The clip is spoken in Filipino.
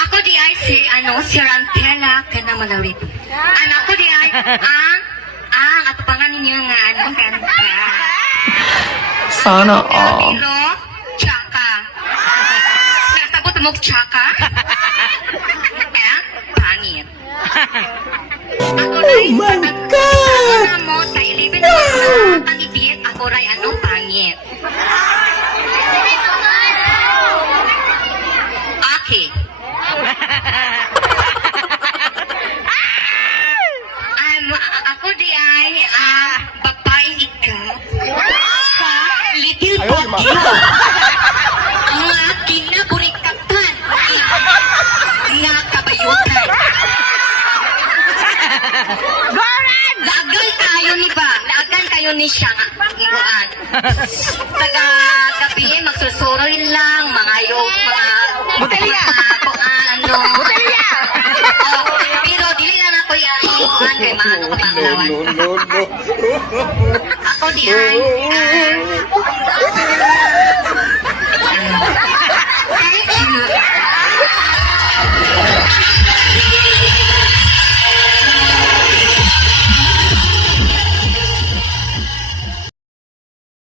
Ako di ay si Rantela kana malawit. Ako di ay ang at pangan ninyo nga kanta. Sana all. Pero tsaka. Nasabot mo tsaka? Pangit. Oh my God! Ako mo sa 11 ang idiot, ako ray pangit. Okay. Ako di ay babaeng ikaw sa little body nga kinaburikatan nga kabayutan. Lagan kayo ni ba? Lagan kayo ni siya nga. Taga gabi magsusuroy lang mga Butelya! Butelya! Pero dili na na ko yaingan kay mga panglawan. Ako di ay